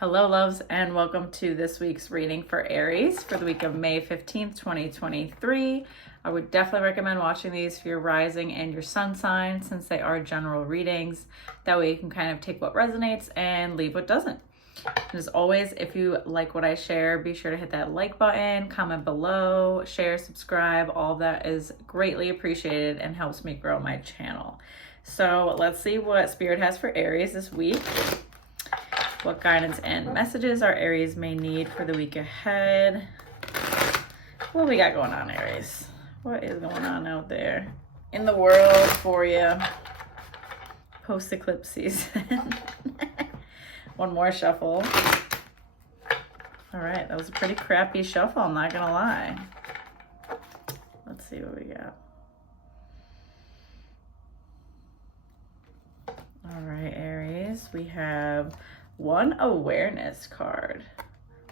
Hello, loves, and welcome to this week's reading for Aries for the week of May 15th, 2023. I would definitely recommend watching these for your rising and your sun sign since they are general readings. That way you can kind of take what resonates and leave what doesn't. And as always, if you like what I share, be sure to hit that like button, comment below, share, subscribe. All of that is greatly appreciated and helps me grow my channel. So let's see what Spirit has for Aries this week. What guidance and messages our Aries may need for the week ahead. What do we got going on, Aries? What is going on out there in the world for you post-eclipse season? One more shuffle. All right, that was a pretty crappy shuffle, I'm not gonna lie. Let's see what we got. All right, Aries, we have one awareness card.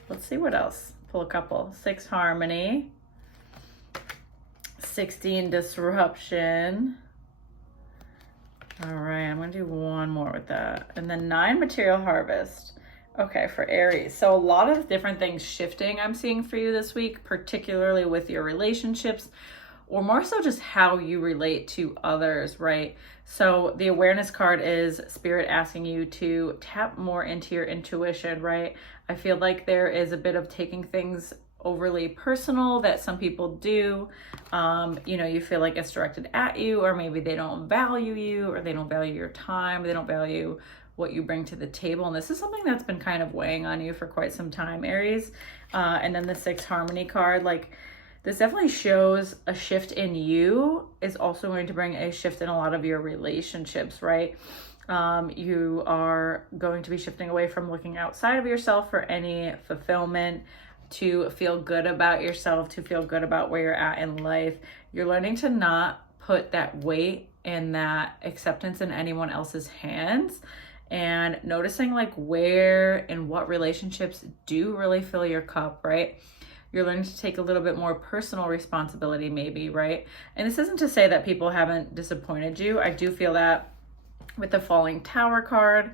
Let's see what else. Pull a couple. 6 harmony, 16 disruption. All right, I'm gonna do one more with that. And then 9 material harvest. Okay, for Aries. So a lot of different things shifting I'm seeing for you this week, particularly with your relationships, or more so just how you relate to others, right? So the awareness card is Spirit asking you to tap more into your intuition, right? I feel like there is a bit of taking things overly personal that some people do. You feel like it's directed at you, or maybe they don't value you, or they don't value your time, they don't value what you bring to the table. And this is something that's been kind of weighing on you for quite some time, Aries. And then the 6 harmony card, like, this definitely shows a shift in you is also going to bring a shift in a lot of your relationships, right? You are going to be shifting away from looking outside of yourself for any fulfillment, to feel good about yourself, to feel good about where you're at in life. You're learning to not put that weight and that acceptance in anyone else's hands, and noticing like where and what relationships do really fill your cup, right? You're learning to take a little bit more personal responsibility maybe, right? And this isn't to say that people haven't disappointed you. I do feel that with the falling tower card,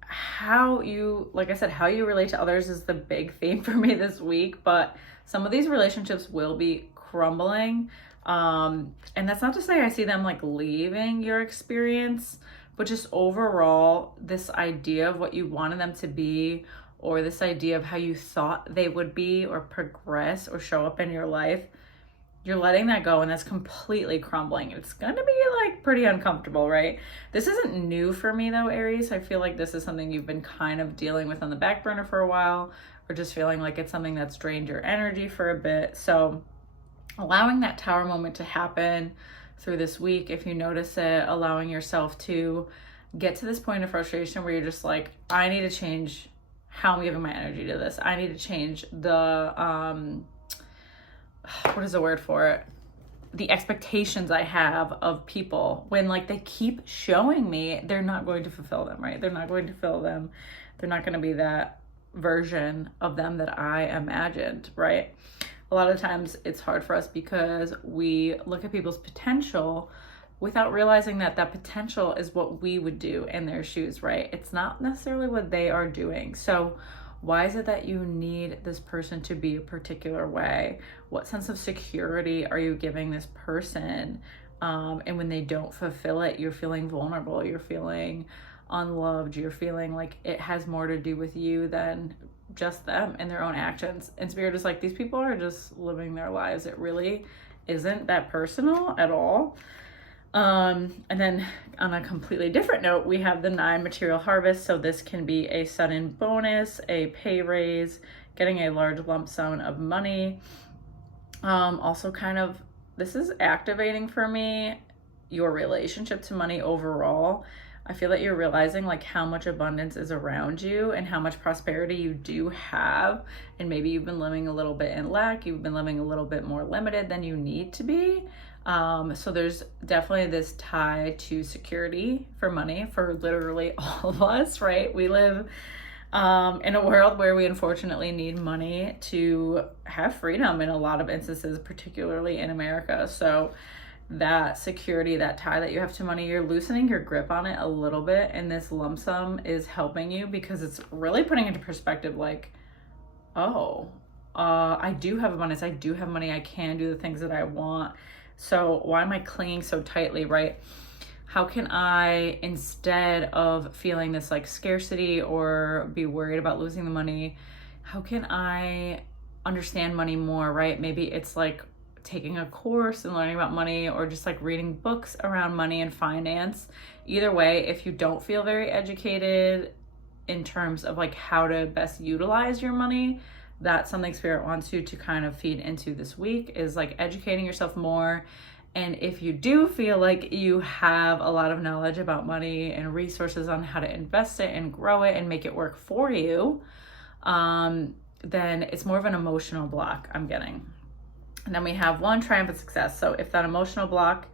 how you, like I said, how you relate to others is the big theme for me this week, but some of these relationships will be crumbling. And that's not to say I see them like leaving your experience, but just overall, this idea of what you wanted them to be, or this idea of how you thought they would be or progress or show up in your life, you're letting that go, and that's completely crumbling. It's gonna be like pretty uncomfortable, right? This isn't new for me though, Aries. I feel like this is something you've been kind of dealing with on the back burner for a while, or just feeling like it's something that's drained your energy for a bit. So allowing that tower moment to happen through this week, if you notice it, allowing yourself to get to this point of frustration where you're just like, I need to change how I'm giving my energy to this. I need to change the, what is the word for it? The expectations I have of people, when like they keep showing me they're not going to fulfill them, right? They're not going to fill them. They're not going to be that version of them that I imagined, right? A lot of times it's hard for us because we look at people's potential without realizing that that potential is what we would do in their shoes, right? It's not necessarily what they are doing. So why is it that you need this person to be a particular way? What sense of security are you giving this person? And when they don't fulfill it, you're feeling vulnerable, you're feeling unloved, you're feeling like it has more to do with you than just them and their own actions. And Spirit is like, these people are just living their lives. It really isn't that personal at all. And then on a completely different note, we have the 9 material harvest. So this can be a sudden bonus, a pay raise, getting a large lump sum of money. Also kind of, this is activating for me your relationship to money overall. I feel that you're realizing like how much abundance is around you and how much prosperity you do have. And maybe you've been living a little bit in lack. You've been living a little bit more limited than you need to be. So there's definitely this tie to security for money for literally all of us, right? We live in a world where we unfortunately need money to have freedom in a lot of instances, particularly in America. So that security, that tie that you have to money, you're loosening your grip on it a little bit, and this lump sum is helping you because it's really putting into perspective like, oh, I do have abundance, I do have money, I can do the things that I want. So why am I clinging so tightly, right? How can I, instead of feeling this like scarcity or be worried about losing the money, how can I understand money more, right? Maybe it's like taking a course and learning about money, or just like reading books around money and finance. Either way, if you don't feel very educated in terms of like how to best utilize your money, that's something Spirit wants you to kind of feed into this week, is like educating yourself more. And if you do feel like you have a lot of knowledge about money and resources on how to invest it and grow it and make it work for you, then it's more of an emotional block I'm getting. And then we have 1, triumphant success. So if that emotional block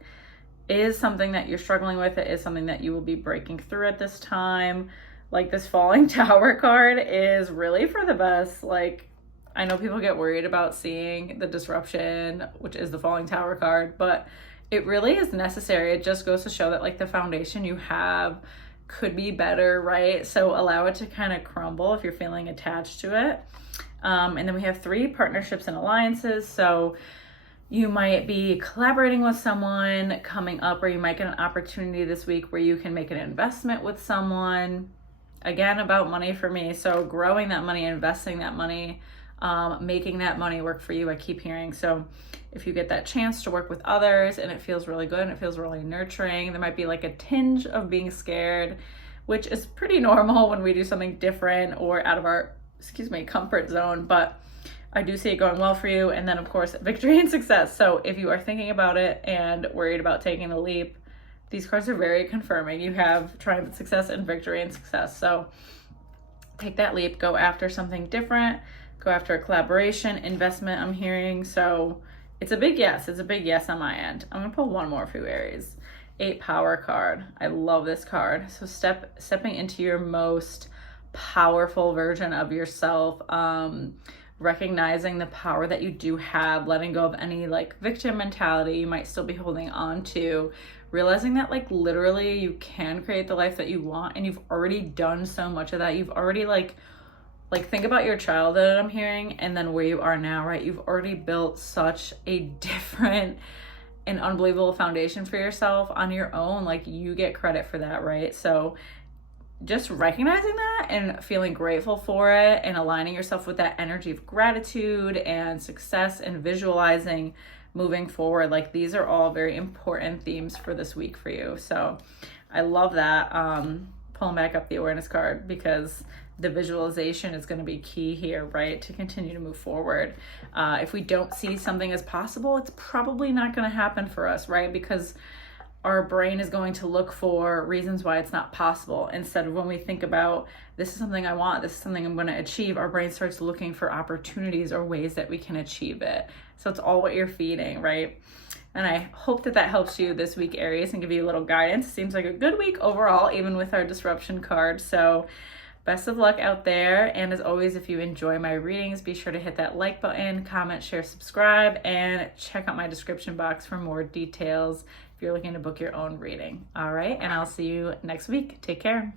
is something that you're struggling with, it is something that you will be breaking through at this time. Like this falling tower card is really for the best. Like, I know people get worried about seeing the disruption, which is the falling tower card, but it really is necessary. It just goes to show that like the foundation you have could be better, right? So allow it to kind of crumble if you're feeling attached to it. And then we have 3, partnerships and alliances. So you might be collaborating with someone coming up, or you might get an opportunity this week where you can make an investment with someone. Again, about money for me. So growing that money, investing that money, making that money work for you, I keep hearing. So if you get that chance to work with others and it feels really good and it feels really nurturing, there might be like a tinge of being scared, which is pretty normal when we do something different or out of our comfort zone, but I do see it going well for you. And then of course, victory and success. So if you are thinking about it and worried about taking the leap, these cards are very confirming. You have triumphant success and victory and success. So take that leap, go after something different, go after a collaboration, investment, I'm hearing. So it's a big yes. It's a big yes on my end. I'm gonna pull one more for you, Aries. 8, power card. I love this card. So stepping into your most powerful version of yourself, recognizing the power that you do have, letting go of any like victim mentality you might still be holding on to, realizing that like literally you can create the life that you want, and you've already done so much of that. You've already like think about your childhood, I'm hearing, and then where you are now, right? You've already built such a different and unbelievable foundation for yourself on your own. Like, you get credit for that, right? So just recognizing that and feeling grateful for it and aligning yourself with that energy of gratitude and success and visualizing moving forward. Like, these are all very important themes for this week for you. So I love that. Pulling back up the awareness card, because the visualization is going to be key here, right? To continue to move forward. If we don't see something as possible, it's probably not going to happen for us, right? Because our brain is going to look for reasons why it's not possible. Instead of when we think about, this is something I want, this is something I'm going to achieve, our brain starts looking for opportunities or ways that we can achieve it. So it's all what you're feeding, right? And I hope that helps you this week, Aries, and give you a little guidance. Seems like a good week overall, even with our disruption card. So best of luck out there. And as always, if you enjoy my readings, be sure to hit that like button, comment, share, subscribe, and check out my description box for more details if you're looking to book your own reading. All right, and I'll see you next week. Take care.